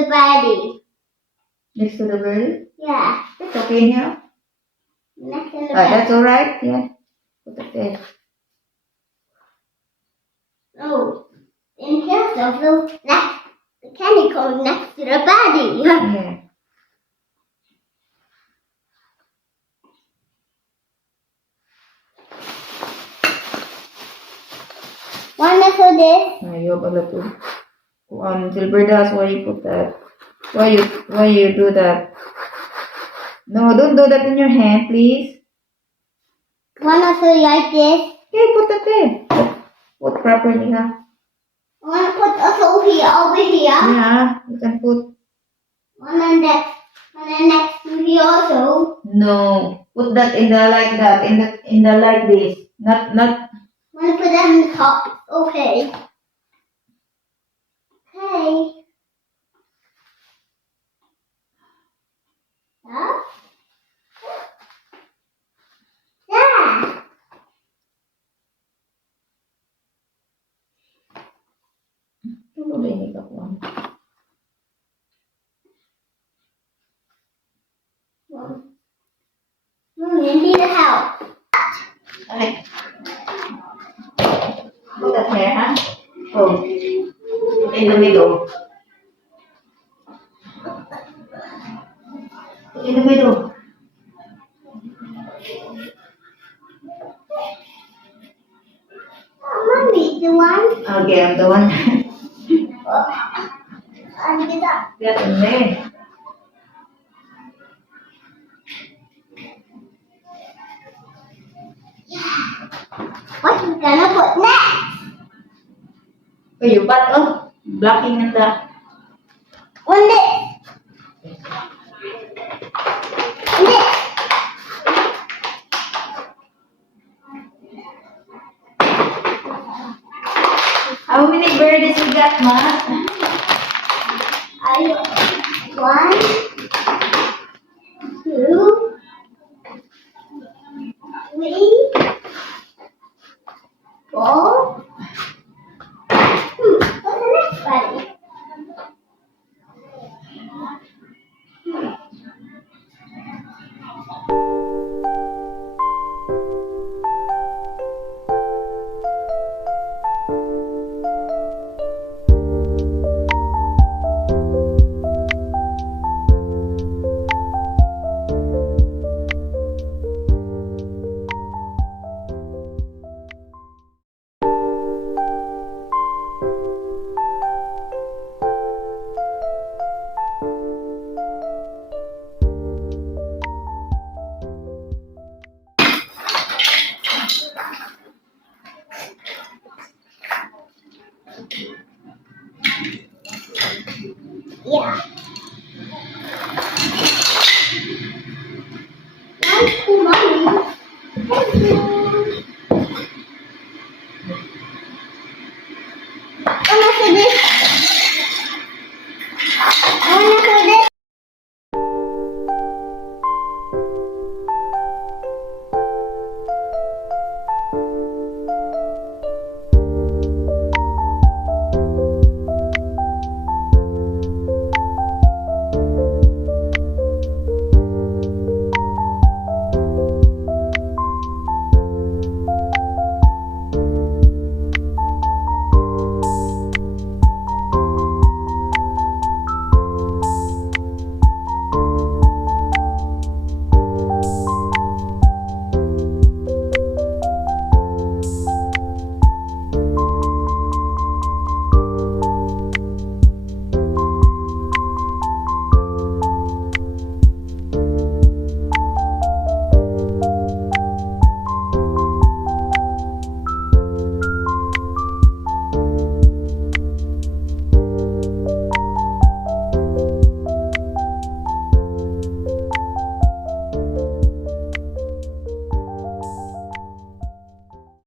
the body. Next to the bird? Yeah. It's okay now. Next to the That's alright, yeah. Put it there. Oh, in here, so next, the candy goes next to the body. Yeah. One for this. Ayaw pala to. Silver dust, why you put that? Why you do that? No, don't do that in your hand, please. One for like this. Okay, put that there. Put properly, huh? One put also here, over here. Yeah, you can put. One and next to here also. No, put that in the like that, in the like this. Not. One put that on the top. Okay. Okay. Huh? Yeah. Tuloy ako. You need help. Okay. Put that here, huh? Oh, in the middle. In the middle. Mommy, the one. Okay, I'm the one. And get up. Get in there. What you gonna put next? Oh, you put oh, blocking in the. On this. This. How many birds you got, Ma? One, two, three, four. What's the next buddy? Yeah. One for mommy. Thank you.